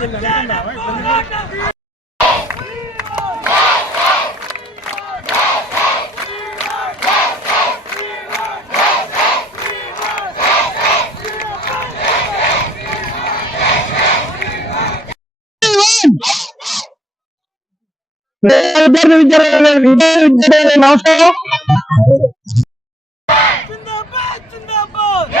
పోరాటం. విద్యార్థి విద్యార్థులు విద్యార్థి నమస్కారం జిందాబాద్ జిందాబాద్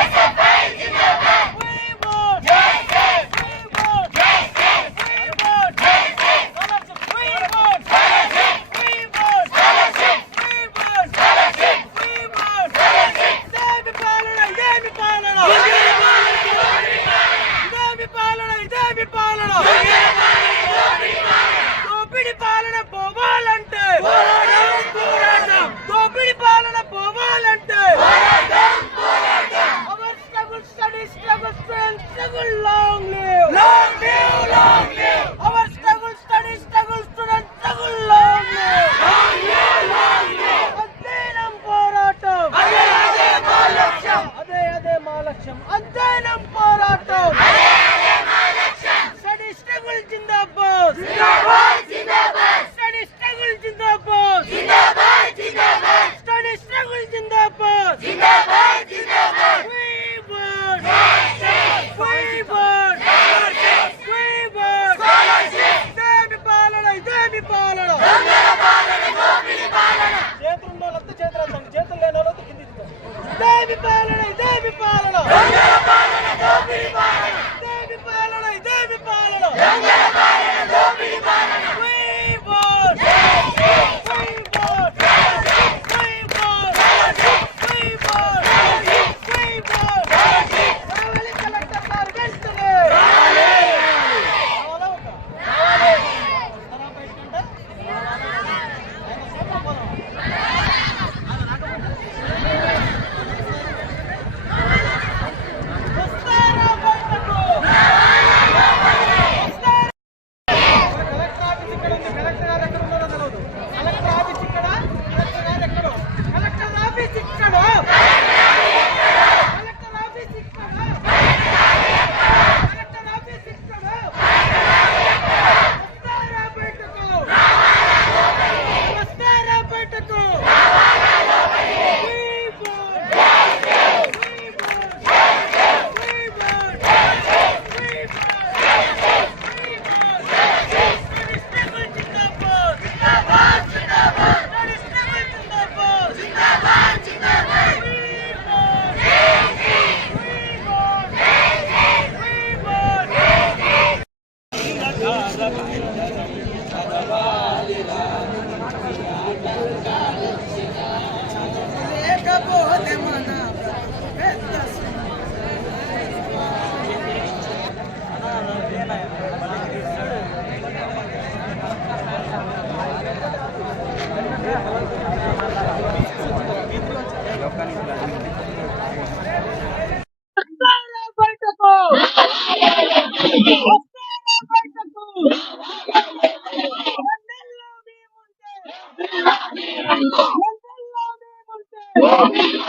Oh,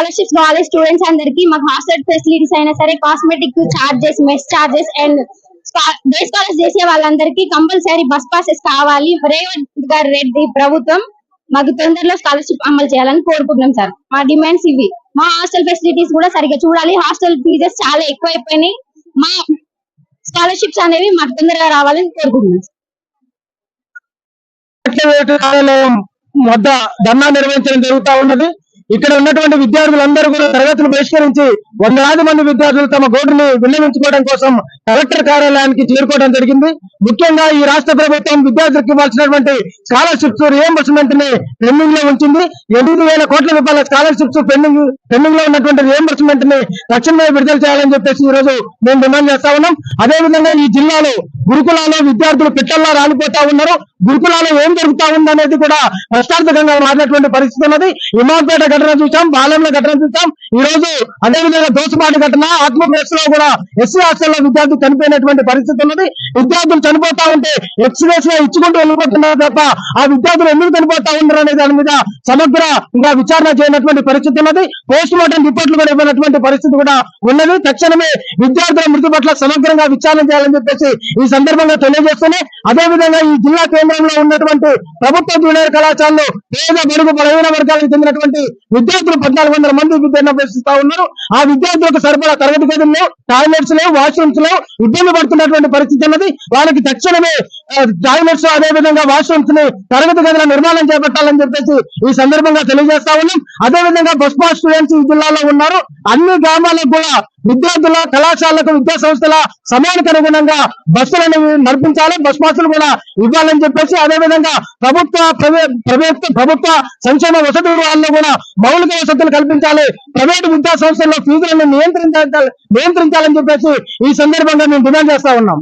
స్కాలర్షిప్స్ కావాలి స్టూడెంట్స్ అందరికి మాకు హాస్టల్ ఫెసిలిటీస్ అయినా సరే cosmetic charges mess charges and day scholars చేసే వాళ్ళందరికీ కంపల్సరీ బస్ పాసెస్ కావాలి. రేవంత్ గారి రెడ్డి ప్రభుత్వం మాకు తొందరలో స్కాలర్షిప్ అమలు చేయాలని కోరుకుంటున్నాం సార్. మా డిమాండ్స్ ఇవి. మా హాస్టల్ ఫెసిలిటీస్ కూడా సరిగ్గా చూడాలి. హాస్టల్ ఫీజెస్ చాలా ఎక్కువైపోయినాయి. మా స్కాలర్షిప్స్ అనేవి మాకు తొందరగా రావాలని కోరుకుంటున్నాం సార్. సెక్రటేరియట్ వద్ద ధర్నా నిర్వహించడం జరుగుతా ఉన్నది. ఇక్కడ ఉన్నటువంటి విద్యార్థులందరూ కూడా తరగతులు బహిష్కరించి వందలాది మంది విద్యార్థులు తమ గోడుని విన్నవించుకోవడం కోసం కలెక్టర్ కార్యాలయానికి చేరుకోవడం జరిగింది. ముఖ్యంగా ఈ రాష్ట్ర ప్రభుత్వం విద్యార్థులకు ఇవ్వాల్సినటువంటి స్కాలర్షిప్స్ రియంబర్స్మెంట్ని పెండింగ్లో ఉంచింది. ఎనిమిది వేల కోట్ల రూపాయల స్కాలర్షిప్స్ పెండింగ్ పెండింగ్లో ఉన్నటువంటి రియంబర్స్మెంట్ని తక్షణమే విడుదల చేయాలని చెప్పేసి ఈ రోజు మేము డిమాండ్ చేస్తా ఉన్నాం. అదే విధంగా ఈ జిల్లాలో గురుకులాలో విద్యార్థులు పిట్టల్లా రాలిపోతా ఉన్నారు. గురుకులాలో ఏం జరుగుతా ఉందనేది కూడా ప్రశ్నార్థకంగా మారినటువంటి పరిస్థితి ఉన్నది. ఇమాంపేట ఘటన చూసాం బాలెంల ఘటన చూసాం. ఈ రోజు అదే విధంగా దోసపాటి ఘటన ఆత్మప్రెస్లో కూడా ఎస్సీ హాస్టల్లో విద్యార్థులు చనిపోయినటువంటి పరిస్థితి ఉన్నది. విద్యార్థులు చనిపోతా ఉంటే ఎక్స్ప్రెస్గా ఇచ్చుకుంటూ వెళ్ళిపోతున్నారు తప్ప ఆ విద్యార్థులు ఎందుకు చనిపోతా ఉన్నారు అనే దాని మీద సమగ్ర ఇంకా విచారణ చేయనటువంటి పరిస్థితి ఉన్నది. పోస్ట్ మార్టం రిపోర్ట్లు కూడా ఇవ్వనటువంటి పరిస్థితి కూడా ఉన్నది. తక్షణమే విద్యార్థుల మృతి పట్ల సమగ్రంగా విచారణ చేయాలని చెప్పేసి ఈ సందర్భంగా తెలియజేస్తూనే అదే విధంగా ఈ జిల్లా కేంద్రంలో ఉన్నటువంటి ప్రభుత్వ జూనియర్ కళాశాలలో పేద బడుగు బలహీన వర్గాలకు చెందినటువంటి విద్యార్థులు పద్నాలుగు వందల మంది విద్యను అభ్యసిస్తా ఉన్నారు. ఆ విద్యార్థులకు సరిపడా తరగతి గదుల్లో టాయిలెట్స్లో వాష్రూమ్స్లో ఇబ్బంది పడుతున్నటువంటి పరిస్థితి ఉన్నది. వాళ్ళకి తక్షణమే టాయిలెట్స్ అదే విధంగా వాష్రూమ్స్ని తరగతి గదుల నిర్మాణం చేపట్టాలని చెప్పేసి ఈ సందర్భంగా తెలియజేస్తా ఉన్నాం. అదే విధంగా బస్ పాస్ స్టూడెంట్స్ ఈ జిల్లాలో ఉన్నారు. అన్ని గ్రామాలకు కూడా విద్యార్థుల కళాశాలకు విద్యా సంస్థల సమయానికి అనుగుణంగా బస్సులను నడిపించాలి. బస్ పాసులు కూడా ఇవ్వాలని చెప్పేసి అదే విధంగా ప్రభుత్వ ప్రైవేట్ ప్రభుత్వ సంక్షేమ వసతి గృహాల్లో కూడా మౌలిక వసతులు కల్పించాలి. ప్రైవేటు విద్యా సంస్థల్లో ఫీజులను నియంత్రించాలి నియంత్రించాలని చెప్పేసి ఈ సందర్భంగా మేము డిమాండ్ చేస్తా ఉన్నాం.